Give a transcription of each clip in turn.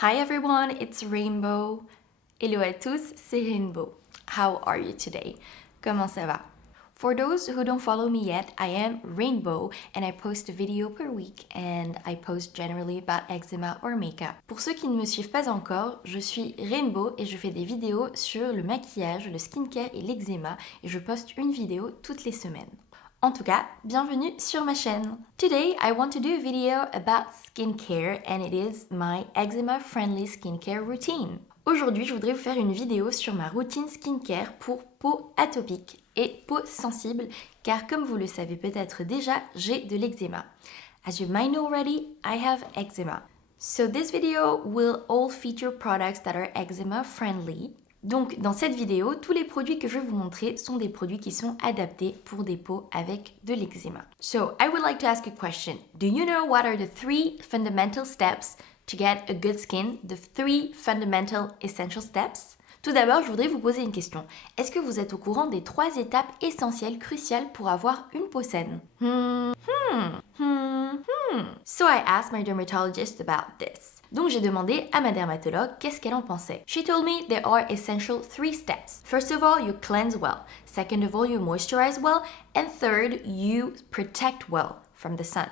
Hi everyone, it's Rainbow. Hello à tous, c'est Rainbow. How are you today? Comment ça va? For those who don't follow me yet, I am Rainbow and I post a video per week and I post generally about eczema or makeup. Pour ceux qui ne me suivent pas encore, je suis Rainbow et je fais des vidéos sur le maquillage, le skincare et l'eczéma et je poste une vidéo toutes les semaines. En tout cas, bienvenue sur ma chaîne. Today, I want to do a video about skincare and it is my eczema-friendly skincare routine. Aujourd'hui, je voudrais vous faire une vidéo sur ma routine skincare pour peau atopique et peau sensible, car comme vous le savez peut-être déjà, j'ai de l'eczéma. As you might know already, I have eczema. So this video will all feature products that are eczema-friendly. Donc dans cette vidéo, tous les produits que je vais vous montrer sont des produits qui sont adaptés pour des peaux avec de l'eczéma. So I would like to ask a question. Do you know what are the 3 fundamental steps to get a good skin? The 3 fundamental essential steps? Tout d'abord, je voudrais vous poser une question. Est-ce que vous êtes au courant des 3 étapes essentielles cruciales pour avoir une peau saine? So I asked my dermatologist about this. Donc j'ai demandé à ma dermatologue qu'est-ce qu'elle en pensait. She told me there are essential 3 steps. First of all, you cleanse well. Second of all, you moisturize well. And third, you protect well from the sun.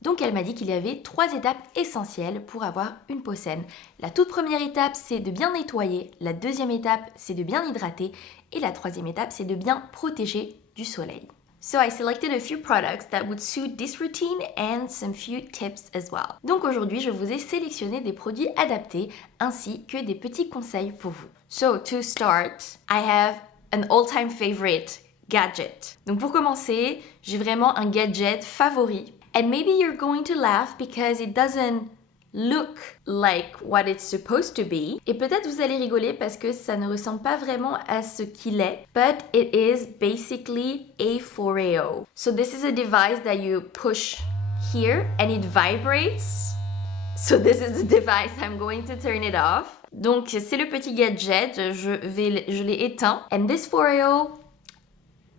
Donc elle m'a dit qu'il y avait 3 étapes essentielles pour avoir une peau saine. La toute première étape, c'est de bien nettoyer. La deuxième étape, c'est de bien hydrater. Et la troisième étape, c'est de bien protéger du soleil. So I selected a few products that would suit this routine and some few tips as well. Donc aujourd'hui, je vous ai sélectionné des produits adaptés ainsi que des petits conseils pour vous. So to start, I have an all-time favorite gadget. Donc pour commencer, j'ai vraiment un gadget favori. And maybe you're going to laugh because it doesn't look like what it's supposed to be. Et peut-être vous allez rigoler parce que ça ne ressemble pas vraiment à ce qu'il est. But it is basically a Foreo. So this is a device that you push here and it vibrates. So this is the device, I'm going to turn it off. Donc c'est le petit gadget, je l'ai éteint. And this Foreo,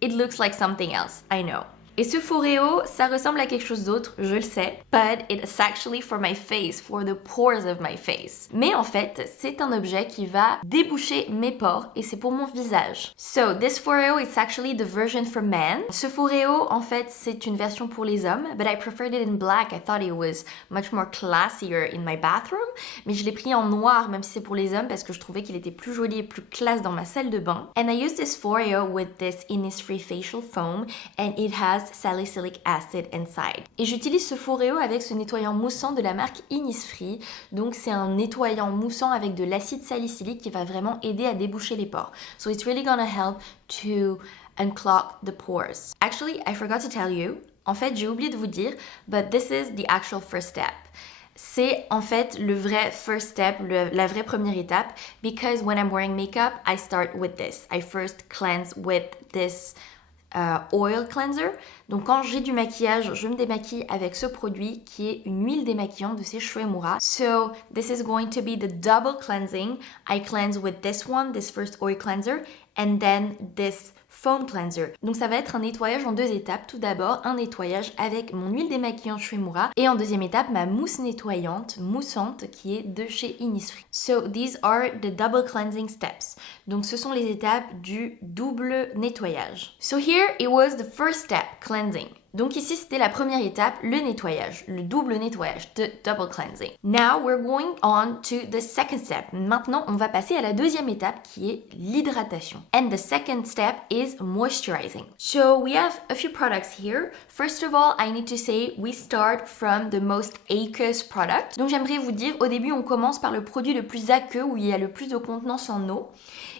it looks like something else, I know. Et ce Foreo, ça ressemble à quelque chose d'autre, je le sais. But it's actually for my face, for the pores of my face. Mais en fait, c'est un objet qui va déboucher mes pores et c'est pour mon visage. So, this Foreo is actually the version for men. Ce Foreo, en fait, c'est une version pour les hommes, but I preferred it in black. I thought it was much more classier in my bathroom. Mais je l'ai pris en noir, même si c'est pour les hommes, parce que je trouvais qu'il était plus joli et plus classe dans ma salle de bain. And I used this Foreo with this Innisfree facial foam, and it has salicylic acid inside. Et j'utilise ce Foreo avec ce nettoyant moussant de la marque Innisfree. Donc c'est un nettoyant moussant avec de l'acide salicylique qui va vraiment aider à déboucher les pores. So it's really gonna help to unclog the pores. Actually, I forgot to tell you. En fait, j'ai oublié de vous dire, but this is the actual first step. C'est en fait le vrai first step, la vraie première étape, because when I'm wearing makeup, I start with this. I first cleanse with this oil cleanser. Donc quand j'ai du maquillage, je me démaquille avec ce produit qui est une huile démaquillante de chez Shuemura. So this is going to be the double cleansing. I cleanse with this one, this first oil cleanser, and then this foam cleanser. Donc ça va être un nettoyage en 2 étapes. Tout d'abord, un nettoyage avec mon huile démaquillante Shuemura et en deuxième étape, ma mousse nettoyante moussante qui est de chez Innisfree. So these are the double cleansing steps. Donc ce sont les étapes du double nettoyage. So here it was the first step, cleansing. Donc ici, c'était la première étape, le nettoyage, le double nettoyage, the double cleansing. Now, we're going on to the second step. Maintenant, on va passer à la deuxième étape qui est l'hydratation. And the second step is moisturizing. So, we have a few products here. First of all, I need to say we start from the most aqueous product. Donc, j'aimerais vous dire, au début, on commence par le produit le plus aqueux où il y a le plus de contenance en eau.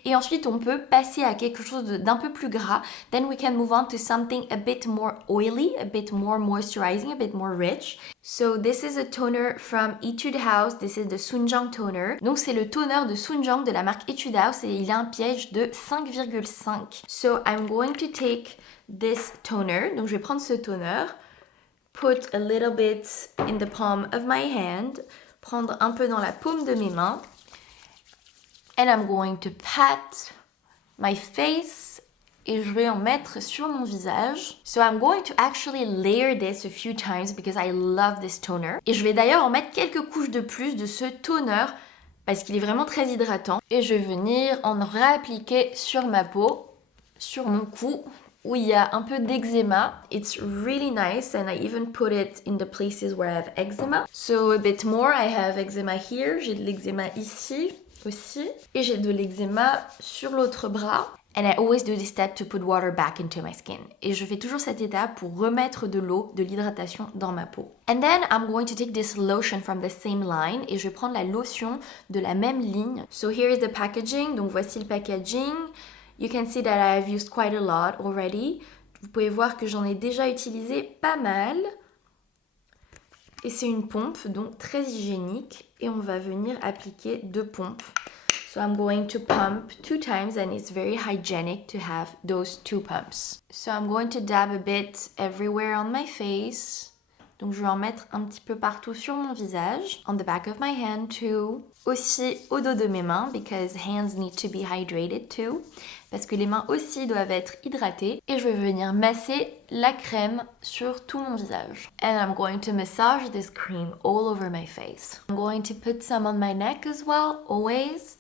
Et ensuite, on peut passer à quelque chose d'un peu plus gras. Then we can move on to something a bit more oily, a bit more moisturizing, a bit more rich. So this is a toner from Etude House. This is the Sunjang toner. Donc c'est le toner de Sunjang de la marque Etude House et il a un pH de 5,5. So I'm going to take this toner. Donc je vais prendre ce toner, put a little bit in the palm of my hand, prendre un peu dans la paume de mes mains. And I'm going to pat my face et je vais en mettre sur mon visage. So I'm going to actually layer this a few times because I love this toner. Et je vais d'ailleurs en mettre quelques couches de plus de ce toner parce qu'il est vraiment très hydratant. Et je vais venir en réappliquer sur ma peau, sur mon cou, où il y a un peu d'eczéma. It's really nice and I even put it in the places where I have eczema. So a bit more, I have eczema here, j'ai de l'eczéma ici aussi. Et j'ai de l'eczéma sur l'autre bras. And I always do this step to put water back into my skin. Et je fais toujours cette étape pour remettre de l'eau, de l'hydratation dans ma peau. And then I'm going to take this lotion from the same line et je vais prendre la lotion de la même ligne. So here is the packaging. Donc voici le packaging. You can see that I have used quite a lot already. Vous pouvez voir que j'en ai déjà utilisé pas mal. Et c'est une pompe, donc très hygiénique. Et on va venir appliquer 2 pompes. So I'm going to pump 2 times and it's very hygienic to have those 2 pumps. So I'm going to dab a bit everywhere on my face. Donc je vais en mettre un petit peu partout sur mon visage. On the back of my hand too. Aussi au dos de mes mains because hands need to be hydrated too. Parce que les mains aussi doivent être hydratées. Et je vais venir masser la crème sur tout mon visage. And I'm going to massage this cream all over my face. I'm going to put some on my neck as well, always.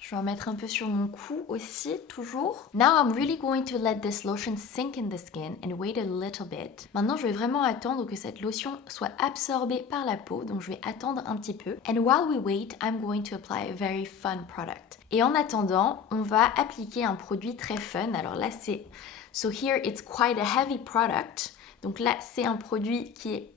Je vais en mettre un peu sur mon cou aussi, toujours. Now I'm really going to let this lotion sink in the skin and wait a little bit. Maintenant, je vais vraiment attendre que cette lotion soit absorbée par la peau, donc je vais attendre un petit peu. And while we wait, I'm going to apply a very fun product. Et en attendant, on va appliquer un produit très fun. Alors là, c'est... So here, it's quite a heavy product. Donc là, c'est un produit qui est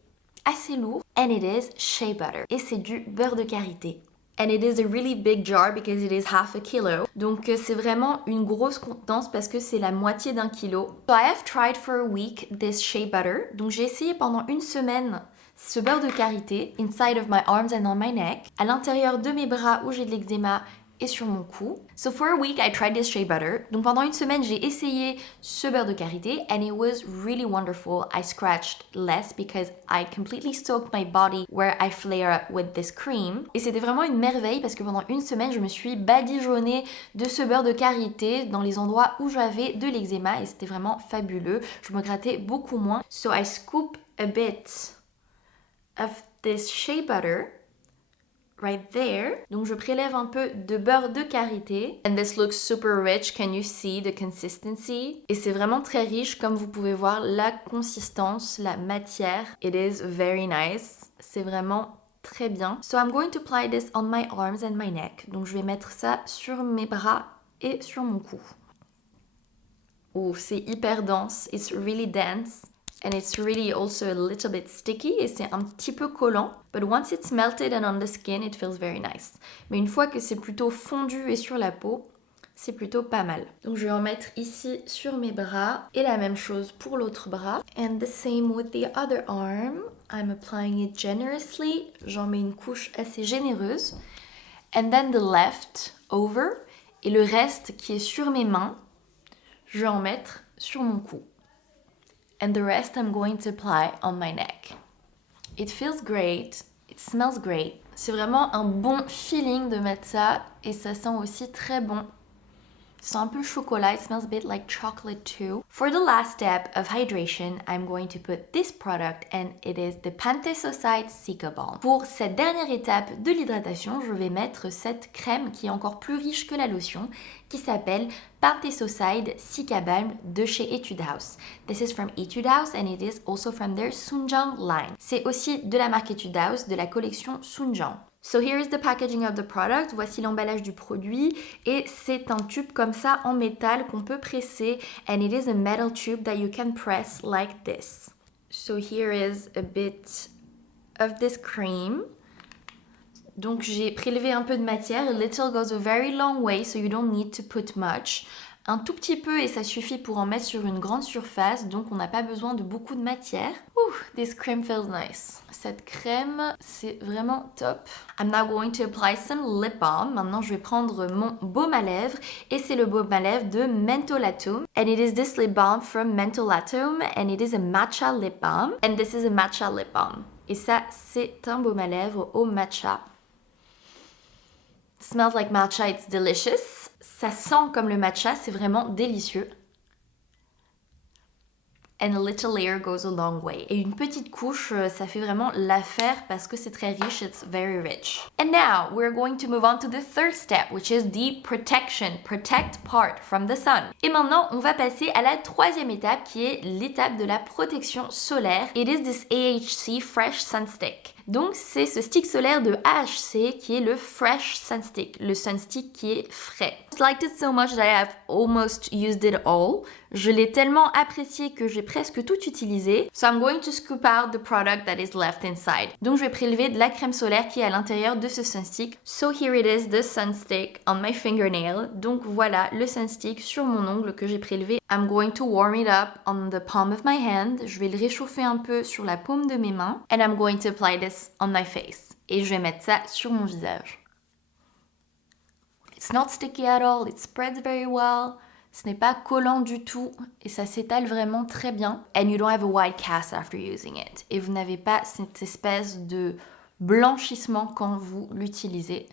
assez lourd. And it is shea butter. Et c'est du beurre de karité. And it is a really big jar because it is half a kilo. Donc c'est vraiment une grosse contenance parce que c'est la moitié d'un kilo. So I have tried for a week this shea butter. Donc j'ai essayé pendant une semaine ce beurre de karité inside of my arms and on my neck, à l'intérieur de mes bras où j'ai de l'eczéma et sur mon cou. So for a week I tried this shea butter. Donc pendant une semaine j'ai essayé ce beurre de karité and it was really wonderful. I scratched less because I completely soaked my body where I flare up with this cream. Et c'était vraiment une merveille parce que pendant une semaine je me suis badigeonnée de ce beurre de karité dans les endroits où j'avais de l'eczéma et c'était vraiment fabuleux. Je me grattais beaucoup moins. So I scoop a bit of this shea butter right there. Donc je prélève un peu de beurre de karité. And this looks super rich. Can you see the consistency? Et c'est vraiment très riche comme vous pouvez voir la consistance, la matière. It is very nice. C'est vraiment très bien. So I'm going to apply this on my arms and my neck. Donc je vais mettre ça sur mes bras et sur mon cou. Oh, c'est hyper dense. It's really dense. And it's really also a little bit sticky et c'est un petit peu collant. But once it's melted and on the skin, it feels very nice. Mais une fois que c'est plutôt fondu et sur la peau, c'est plutôt pas mal. Donc je vais en mettre ici sur mes bras et la même chose pour l'autre bras. And the same with the other arm. I'm applying it generously. J'en mets une couche assez généreuse. And then the left over. Et le reste qui est sur mes mains, je vais en mettre sur mon cou. And the rest I'm going to apply on my neck. It feels great, it smells great. C'est vraiment un bon feeling de mettre ça et ça sent aussi très bon. C'est un peu chocolat, it smells a bit like chocolate too. For the last step of hydration, I'm going to put this product and it is the Pantesocide Cica Balm. Pour cette dernière étape de l'hydratation, je vais mettre cette crème qui est encore plus riche que la lotion, qui s'appelle Pantesocide Cica Balm de chez Etude House. This is from Etude House and it is also from their Sunjang line. C'est aussi de la marque Etude House, de la collection Sunjang. So here is the packaging of the product. Voici l'emballage du produit et c'est un tube comme ça en métal qu'on peut presser and it is a metal tube that you can press like this. So here is a bit of this cream. Donc j'ai prélevé un peu de matière. A little goes a very long way so you don't need to put much. Un tout petit peu et ça suffit pour en mettre sur une grande surface, donc on n'a pas besoin de beaucoup de matière. Ouh, this cream feels nice. Cette crème, c'est vraiment top. I'm now going to apply some lip balm. Maintenant, je vais prendre mon baume à lèvres et c'est le baume à lèvres de Mentholatum. And it is this lip balm from Mentholatum and it is a matcha lip balm. And this is a matcha lip balm. Et ça, c'est un baume à lèvres au matcha. It smells like matcha, it's delicious. Ça sent comme le matcha, c'est vraiment délicieux. and a little layer goes a long way. Et une petite couche, ça fait vraiment l'affaire parce que c'est très riche, it's very rich. And now we're going to move on to the third step, which is the protection. Protect part from the sun. Et maintenant, on va passer à la troisième étape qui est l'étape de la protection solaire. It is this AHC Fresh Sun Stick. Donc c'est ce stick solaire de AHC qui est le Fresh Sun Stick, le sun stick qui est frais. I liked it so much that I have almost used it all. Je l'ai tellement apprécié que j'ai presque tout utilisé. So I'm going to scoop out the product that is left inside. Donc je vais prélever de la crème solaire qui est à l'intérieur de ce sun stick. So here it is, the sun stick on my fingernail. Donc voilà le sun stick sur mon ongle que j'ai prélevé. I'm going to warm it up on the palm of my hand. Je vais le réchauffer un peu sur la paume de mes mains. And I'm going to apply this on my face. Et je vais mettre ça sur mon visage. It's not sticky at all, it spreads very well. Ce n'est pas collant du tout et ça s'étale vraiment très bien. And you don't have a white cast after using it. Et vous n'avez pas cette espèce de blanchissement quand vous l'utilisez.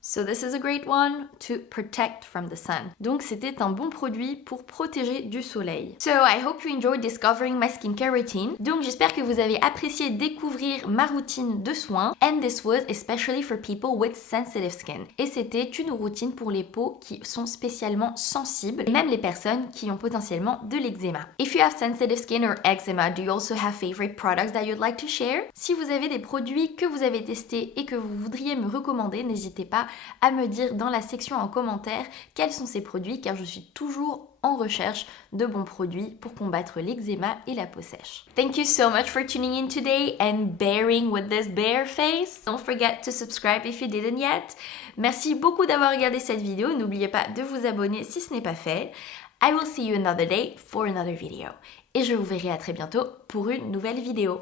So this is a great one to protect from the sun. Donc c'était un bon produit pour protéger du soleil. So I hope you enjoyed discovering my skincare routine. Donc j'espère que vous avez apprécié découvrir ma routine de soins. And this was especially for people with sensitive skin. Et c'était une routine pour les peaux qui sont spécialement sensibles, et même les personnes qui ont potentiellement de l'eczéma. If you have sensitive skin or eczema, do you also have favorite products that you'd like to share? Si vous avez des produits que vous avez testés et que vous voudriez me recommander, n'hésitez pas à me dire dans la section en commentaire quels sont ces produits, car je suis toujours en recherche de bons produits pour combattre l'eczéma et la peau sèche. Thank you so much for tuning in today and bearing with this bare face. Don't forget to subscribe if you didn't yet. Merci beaucoup d'avoir regardé cette vidéo. N'oubliez pas de vous abonner si ce n'est pas fait. I will see you another day for another video. Et je vous verrai à très bientôt pour une nouvelle vidéo.